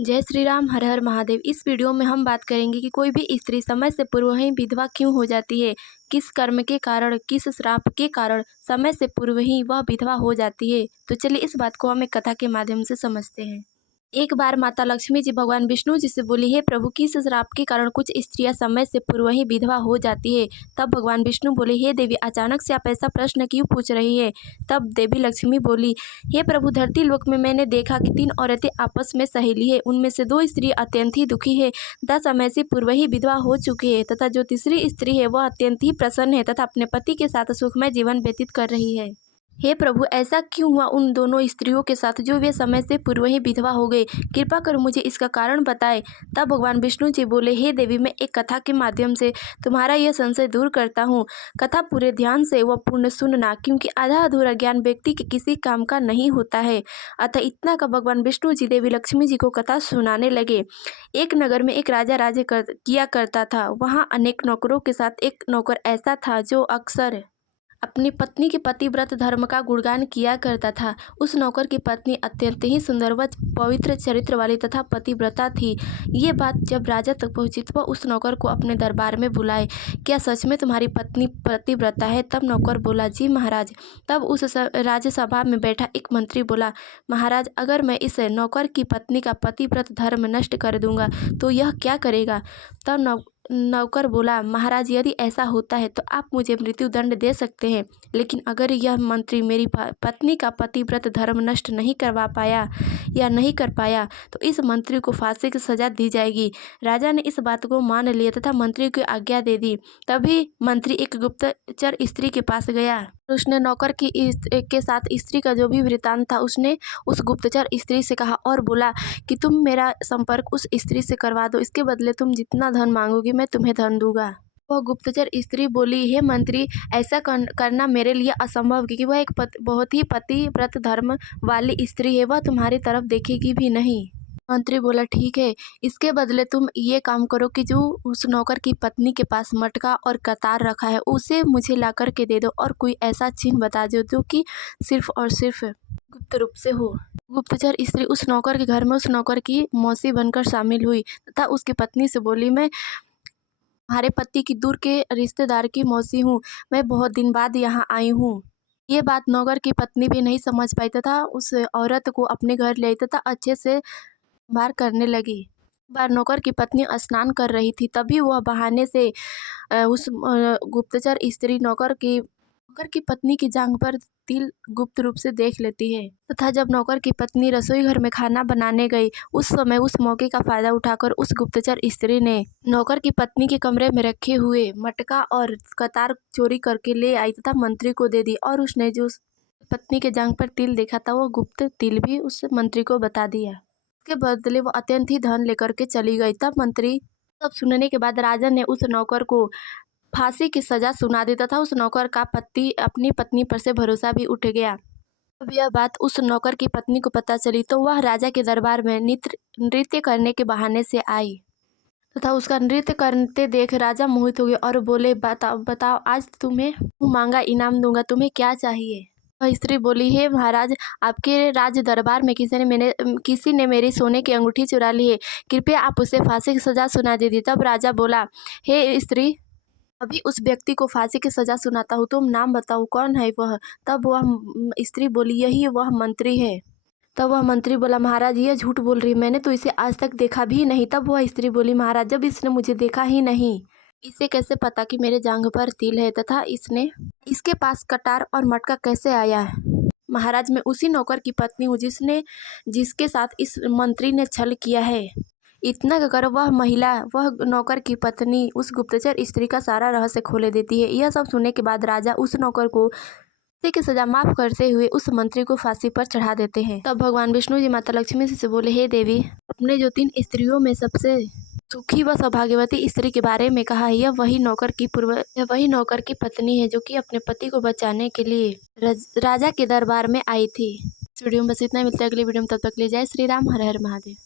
जय श्री राम, हर हर महादेव। इस वीडियो में हम बात करेंगे कि कोई भी स्त्री समय से पूर्व ही विधवा क्यों हो जाती है। किस कर्म के कारण, किस श्राप के कारण समय से पूर्व ही वह विधवा हो जाती है। तो चलिए इस बात को हम एक कथा के माध्यम से समझते हैं। एक बार माता लक्ष्मी जी भगवान विष्णु जी से बोली, हे प्रभु, किस श्राप के कारण कुछ स्त्रियां समय से पूर्व ही विधवा हो जाती है। तब भगवान विष्णु बोले, हे देवी, अचानक से आप ऐसा प्रश्न क्यों पूछ रही है। तब देवी लक्ष्मी बोली, हे प्रभु, धरती लोक में मैंने देखा कि 3 औरतें आपस में सहेली है। उनमें से 2 स्त्री अत्यंत ही दुखी है तथा समय से पूर्व ही विधवा हो चुकी है, तथा जो तीसरी स्त्री है वह अत्यंत ही प्रसन्न है तथा अपने पति के साथ सुखमय जीवन व्यतीत कर रही है। हे प्रभु, ऐसा क्यों हुआ उन दोनों स्त्रियों के साथ जो वे समय से पूर्व ही विधवा हो गई। कृपा कर मुझे इसका कारण बताएं। तब भगवान विष्णु जी बोले, हे देवी, मैं एक कथा के माध्यम से तुम्हारा यह संशय दूर करता हूँ। कथा पूरे ध्यान से व पूर्ण सुनना, क्योंकि आधा अधूरा ज्ञान व्यक्ति के किसी काम का नहीं होता है। अतः इतना का भगवान विष्णु जी देवी लक्ष्मी जी को कथा सुनाने लगे। एक नगर में एक राजा राज्य किया करता था। वहाँ अनेक नौकरों के साथ एक नौकर ऐसा था जो अक्सर अपनी पत्नी के पतिव्रत धर्म का गुणगान किया करता था। उस नौकर की पत्नी अत्यंत ही सुंदर व पवित्र चरित्र वाली तथा पतिव्रता थी। ये बात जब राजा तक पहुंची तो वह उस नौकर को अपने दरबार में बुलाए। क्या सच में तुम्हारी पत्नी पतिव्रता है। तब नौकर बोला, जी महाराज। तब उस राज्यसभा में बैठा एक मंत्री बोला, महाराज, अगर मैं इस नौकर की पत्नी का पतिव्रत धर्म नष्ट कर दूंगा तो यह क्या करेगा। तब नौकर बोला, महाराज, यदि ऐसा होता है तो आप मुझे मृत्यु दंड दे सकते हैं, लेकिन अगर यह मंत्री मेरी पत्नी का पतिव्रत धर्म नष्ट नहीं करवा पाया या नहीं कर पाया तो इस मंत्री को फांसी की सजा दी जाएगी। राजा ने इस बात को मान लिया तथा मंत्री को आज्ञा दे दी। तभी मंत्री एक गुप्तचर स्त्री के पास गया। उसने नौकर के साथ स्त्री का जो भी वृतांत था उसने उस गुप्तचर स्त्री से कहा और बोला कि तुम मेरा संपर्क उस स्त्री से करवा दो, इसके बदले तुम जितना धन मांगोगी मैं तुम्हें धन दूंगा। वह गुप्तचर स्त्री बोली, हे मंत्री, ऐसा करना मेरे लिए असंभव, क्योंकि वह एक बहुत ही पतिव्रत धर्म वाली स्त्री है, वह तुम्हारी तरफ देखेगी भी नहीं। मंत्री बोला, ठीक है, इसके बदले तुम ये काम करो कि जो उस नौकर की पत्नी के पास मटका और कतार रखा है उसे मुझे ला कर के दे दो, और कोई ऐसा चिन्ह बता दो जो कि सिर्फ और सिर्फ गुप्त रूप से हो। गुप्तचर स्त्री उस नौकर के घर में उस नौकर की मौसी बनकर शामिल हुई तथा उसकी पत्नी से बोली, मैं हमारे पति की दूर के रिश्तेदार की मौसी हूँ, मैं बहुत दिन बाद यहाँ आई हूँ। ये बात नौकर की पत्नी भी नहीं समझ पाई तथा उस औरत को अपने घर ले आई तथा अच्छे से बार करने लगी। बार नौकर की पत्नी स्नान कर रही थी, तभी वह बहाने से उस गुप्तचर स्त्री नौकर की पत्नी की जांघ पर तिल गुप्त रूप से देख लेती है तथा जब नौकर की पत्नी रसोई घर में खाना बनाने गई उस समय उस मौके का फायदा उठाकर उस गुप्तचर स्त्री ने नौकर की पत्नी के कमरे में रखे हुए मटका और कतार चोरी करके ले आई तथा मंत्री को दे दी, और उसने जो पत्नी के जांघ पर तिल देखा था वो गुप्त तिल भी उस मंत्री को बता दिया। के बदले वो अत्यंत ही धन लेकर के चली गई। तब मंत्री सब सुनने के बाद राजा ने उस नौकर को फांसी की सजा सुना दी तथा उस नौकर का पति अपनी पत्नी पर से भरोसा भी उठ गया। अब यह बात उस नौकर की पत्नी को पता चली तो वह राजा के दरबार में नृत्य करने के बहाने से आई तथा उसका नृत्य करते देख राजा मोहित हो गए और बोले, बताओ आज तुम्हें मांगा इनाम दूंगा, तुम्हें क्या चाहिए। वह स्त्री बोली, हे महाराज, आपके राज दरबार में किसी ने मेरी सोने की अंगूठी चुरा ली है, कृपया आप उसे फांसी की सजा सुना दीजिए। तब राजा बोला, हे स्त्री, अभी उस व्यक्ति को फांसी की सजा सुनाता हूँ, तुम नाम बताओ कौन है वह। तब वह स्त्री बोली, यही वह मंत्री है। तब वह मंत्री बोला, महाराज, ये झूठ बोल रही, मैंने तो इसे आज तक देखा भी नहीं। तब वह स्त्री बोली, महाराज, जब इसने मुझे देखा ही नहीं, इसे कैसे पता कि मेरे जांघ पर तिल है तथा इसके पास कटार और मटका कैसे आया है। महाराज, मैं उसी नौकर की पत्नी हूँ जिसके साथ इस मंत्री ने छल किया है। इतना कहकर वह नौकर की पत्नी उस गुप्तचर स्त्री का सारा रहस्य खोले देती है। यह सब सुनने के बाद राजा उस नौकर को फांसी की सजा माफ करते हुए उस मंत्री को फांसी पर चढ़ा देते हैं। तब भगवान विष्णु जी माता लक्ष्मी से बोले, हे देवी, अपने जो 3 स्त्रियों में सबसे सुखी व सौभाग्यवती स्त्री के बारे में कहा, यह वही नौकर की पत्नी है जो कि अपने पति को बचाने के लिए राजा के दरबार में आई थी। इस वीडियो में बस इतना ही, मिलता है अगली वीडियो में, तब तक ले जय श्री राम, हर हर महादेव।